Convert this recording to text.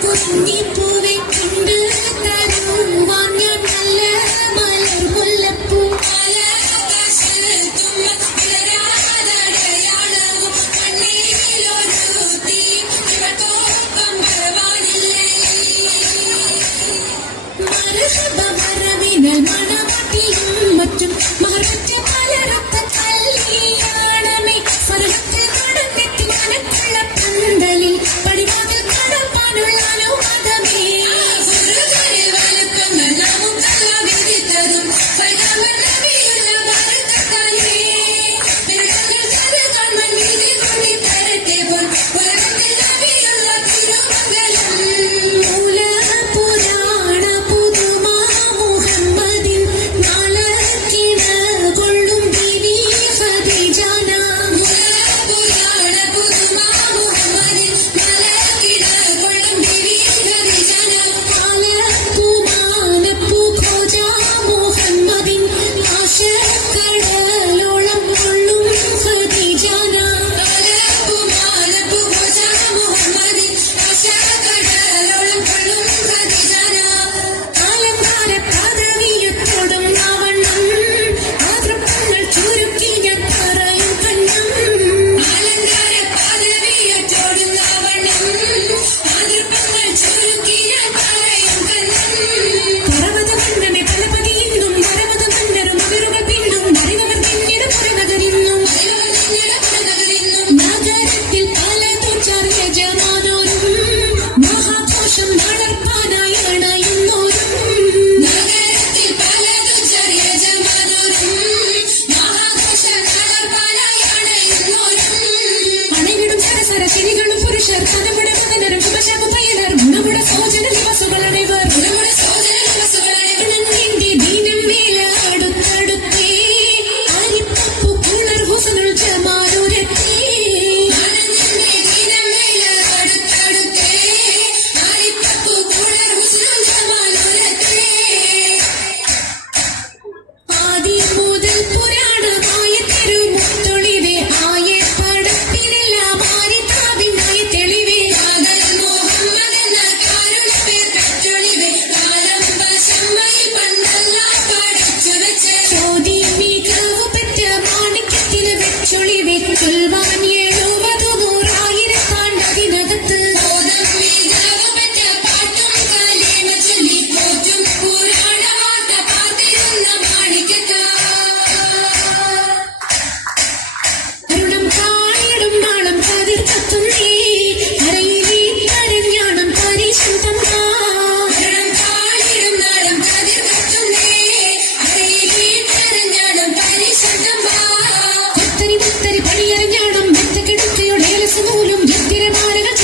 കുഞ്ഞിപ്പൂവെ കൊണ്ട് തരുവാൻ ഞാൻ kurban ye മനസ്സിനൂലും രുത്തിരമാലകൾ